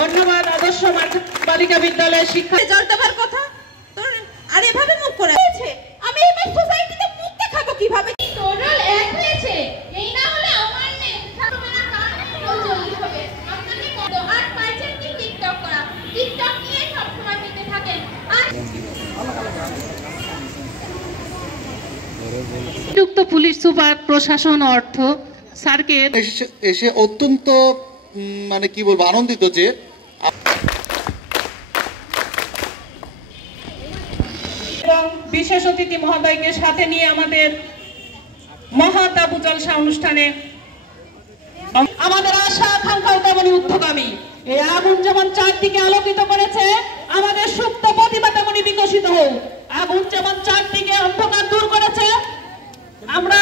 ধন্যবাদ। আদর্শ বালিকা বিদ্যালয়ের শিক্ষা জল দেওয়ার কথা তোর আর এভাবে মুখ করে আছে। আমি এই সোসাইটিতে মুখ দেখাবো কিভাবে? টোটাল এক হয়েছে, এই না হলে আমার নেই ছাত্ররা কারণে 40 হবে। আপনাকে কত আর পাইছেন কি টিকটক করা? টিকটক নিয়ে সব সময় মেতে থাকেন। আর যুক্ত পুলিশ সুপার প্রশাসন অর্থ স্যারকে এসে অত্যন্ত মানে কি বলবো আনন্দিত যে এবং বিশেষ অতিথি মহোদয়কে সাথে নিয়ে আমাদের মহৎ আবু জলসা অনুষ্ঠানে আমাদের আশা আকাঙ্ক্ষাও তেমনি উদ্ধগামী। এই আগুন যেমন চারদিকে আলোকিত করেছে, আমাদের সুপ্ত প্রতিভা তেমনি বিকশিত হোক। আগুন যেমন চারদিকে অন্ধকার দূর করেছে, আমরা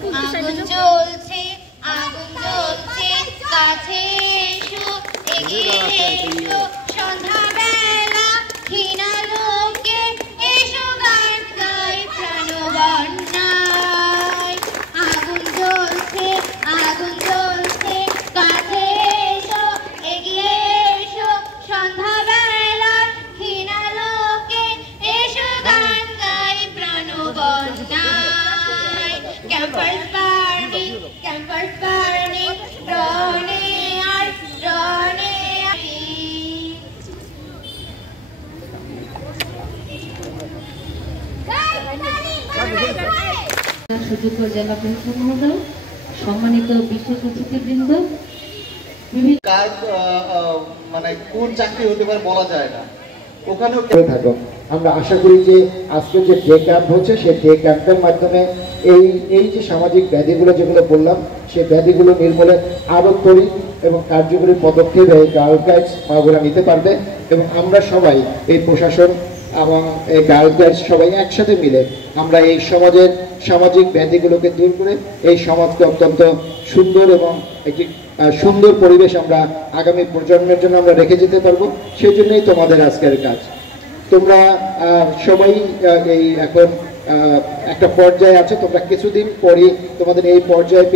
আগুন জ্বলছে, আগুন জ্বলছে, কাছে এসো, এগিয়ে এসো, সন্ধ্যাবেলা ক্ষীণালোকে এসো গান গাই প্রাণবন্যায়। আগুন জ্বলছে, আগুন জ্বলছে, কাছে এসো, এগিয়ে এসো, সন্ধ্যাবেলা ক্ষীণালোকে এসো গান গাই প্রাণবন্যায়। ক্যাম্পাস বার্নিং, ক্যাম্পাস বার্নিং, রনে আর রনে সুযোগ্য জেলা প্রশাসক মহোদয়, সম্মানিত বিশেষ অতিথিবৃন্দ, কার মানে কোন চাকরি হতে পারে বলা যায় না, ওখানেও থাকো। আমরা আশা করি যে আজকে যে ডে ক্যাম্প হচ্ছে সেই ডে ক্যাম্পের মাধ্যমে এই যে সামাজিক ব্যাধিগুলো যেগুলো বললাম সেই ব্যাধিগুলো নির্মূলে আরও ত্বরিত এবং কার্যকরী পদক্ষেপ এই গার্ল গাইডস মাগুরা নিতে পারবে এবং আমরা সবাই এই প্রশাসন এবং এই গার্ল গাইডস সবাই একসাথে মিলে আমরা এই সমাজের সামাজিক ব্যাধিগুলোকে দূর করে এই সমাজকে অত্যন্ত সুন্দর এবং একটি সুন্দর পরিবেশ আমরা আগামী প্রজন্মের জন্য আমরা রেখে যেতে পারবো। সেই জন্যই তোমাদের আজকের কাজ। তোমরা সবাই এই এখন একটা পর্যায়ে আছে, তোমরা কিছুদিন পরই তোমাদের এই পর্যায়ে